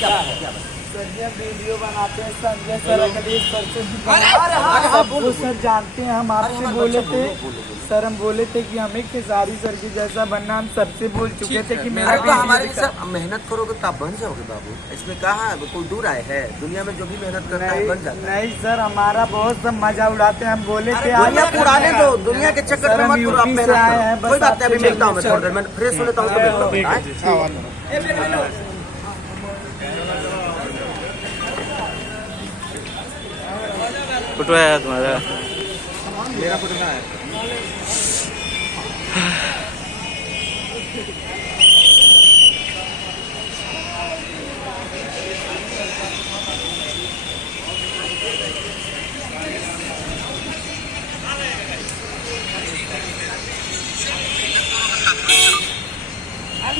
क्या सर जी हम वीडियो बनाते हैं संजय सर अखिलेश सर से बोलो सर जानते हैं हम आपसे बोले थे सर हम बोले थे कि हमें खेसारी सर की जैसा बनना हम सबसे बोल चुके थे कि मेरा अरे तो हमारे वीडियो जैसा मेहनत करोगे तो आप बन जाओगे बाबू। इसमें कहाँ कोई दूर आए है, दुनिया में जो भी मेहनत करता है बन जाता है। नहीं सर हमारा बहुत सब मजा उड़ाते हैं हम बोले थे दुनिया पुराने दो, दुनिया के चक्कर सर, में हम मत करो, आप यूपी से आए हैं, मेहनत करो। बस कोई बात नहीं, अभी आपसे मिलता हूँ मैं थोड़ी देर में, फ्रेश हो लेता हूँ तो मिलता हूँ। फोटो है तुम्हारा। मेरा फोटो कहाँ है? अब